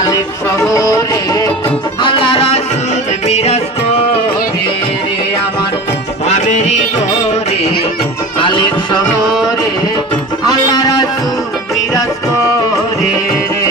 আলেপ শহরে আল্লাহ রাসূল বিরাজ করে রে আমার ভাবেরই ঘরে আলেপ শহরে আল্লাহ রাসূল বিরাজ করে রে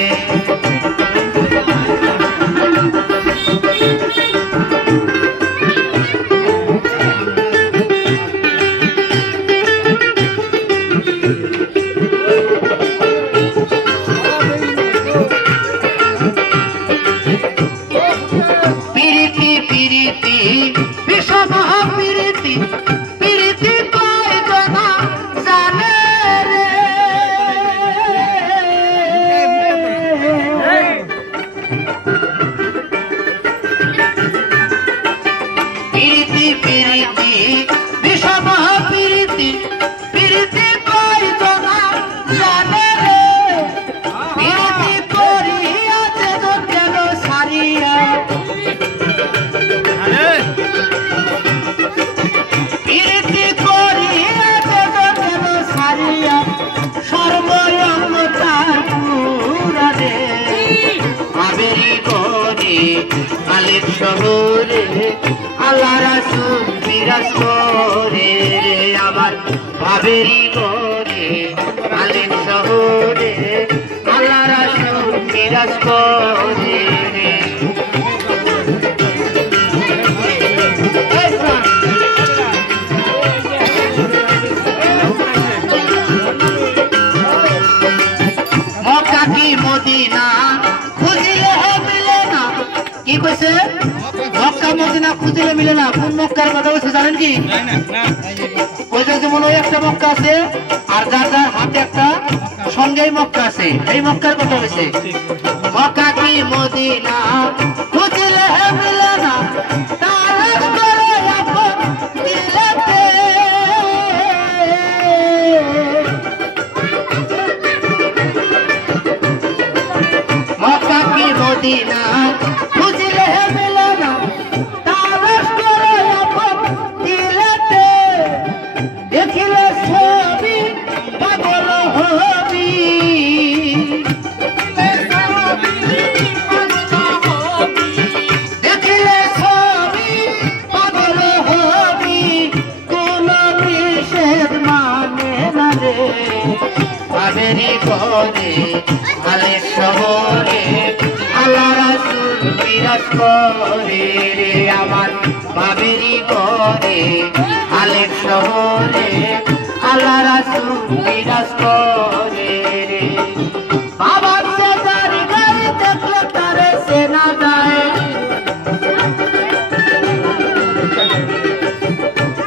আলেপ শহরে আল্লাহ রাসূল বিরাজ করে রে আমার ভাবেরই ঘরে আলেপ শহরে আল্লাহ রাসূল বিরাজ করে রে মক্কা কি মদিনা খুঁজিলে মিলে না কি কইছে মক্কা মদিনা খুঁজিলে মিলে না কোন মক্কার কথা বলছে জানেন কি ওই যে যেমন ওই একটা মক্কা আছে আর যার যার হাতে একটা সঙ্গেই মক্কা আছে এই মক্কার কথা বলছে মক্কা কি মদিনা খুঁজিলে মিলে না তালাশ করে আপন দিলেতে মক্কা কি মদিনা খুঁজিলে মিলে না তালাশ করে আপন দিলেতে দেখিলে ছবি পাগল হবি দেখিলে ছবি পাগল হবি কোন নিষেধ মানে না রে ভাবেরই ঘরে আলেপ শহরে আল্লাহ রাসূল বিরাজ করে রে আমার ভাবেরই ঘরে আলেপ শহরে আল্লাহ রাসূল বিরাজ করে রে বাবা সে যার গায়ে দেখলে তারে চেনা যায়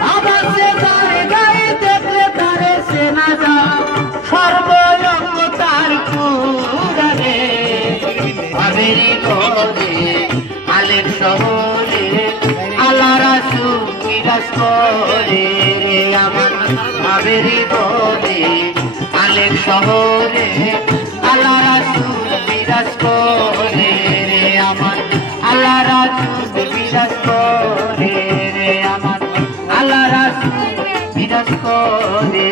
বাবা সে যার গায়ে দেখলে তারে চেনা যায় সর্বঙ্গ তার পুরারে ভাবেরই ঘরে আলেপ শহরে আল্লাহ রাসূল বিরাজ করে রে আমার ভাবেরই ঘরে আলেপ শহরে আল্লাহ রাসূল বিরাজ করে রে আমার আল্লাহ রাসূল বিরাজ করে রে আমার আল্লাহ রাসূল বিরাজ করে